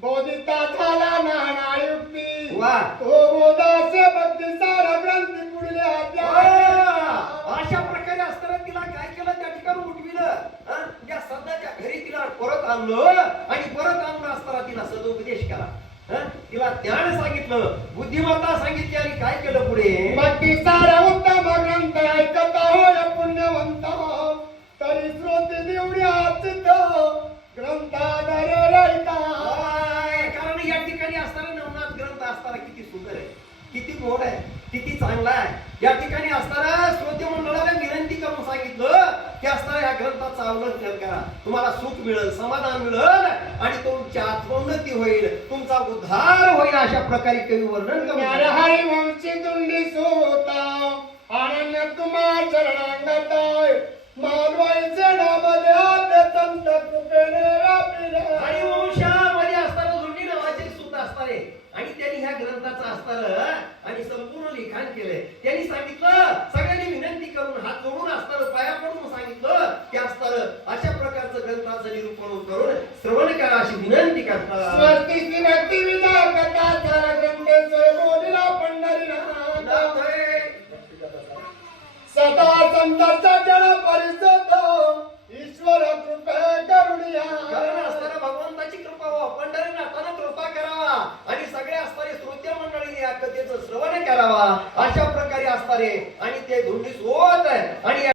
बोधिता झाला नाना युक्ती वा. तो बोधाचे भक्ती सारा ग्रंथी पुढले अशा प्रकारे असताना तिला काय केलं? त्या ठिकाणी उठविलं. हं? त्या सध्याच्या घरी तिला परत आणलं आणि परत आणलं असताना तिला सदोपदेश केला. हं? तिला ज्ञान सांगितलं बुद्धिमत्ता सांगितली आणि काय केलं पुढे? भक्ती सारा उत्तम ग्रंथ ऐकता होय पुण्यवंत. तरी श्रोते निवडी आचित ग्रंथाधारे असताना किती सुंदर आहे किती गोड आहे किती चांगला आहे. या ठिकाणी असताना श्रोते मंडळाला विनंती करून सांगितलं की असताना या ग्रंथाचं अवलंबन करा. तुम्हाला सुख मिळेल समाधान मिळेल आणि तुमची आत्मोन्नती होईल. तुमचा उद्धार होईल अशा प्रकारे कवी वर्णन करून हरी वंशी तुंडी सोता अनन्य तुम्हा चरणांगत असताना आणि संपूर्ण लिखाण केलंय. त्यांनी सांगितलं सगळ्यांनी विनंती करून हात जोडून असताना पाया पडून सांगितलं की असताना अशा प्रकारचं ग्रंथाचं निरूपण करून श्रवण करा अशी विनंती करतात. सदा संतांचा ईश्वर श्रवण करावा अशा प्रकारे असणारे आणि ते धुंडी होत आणि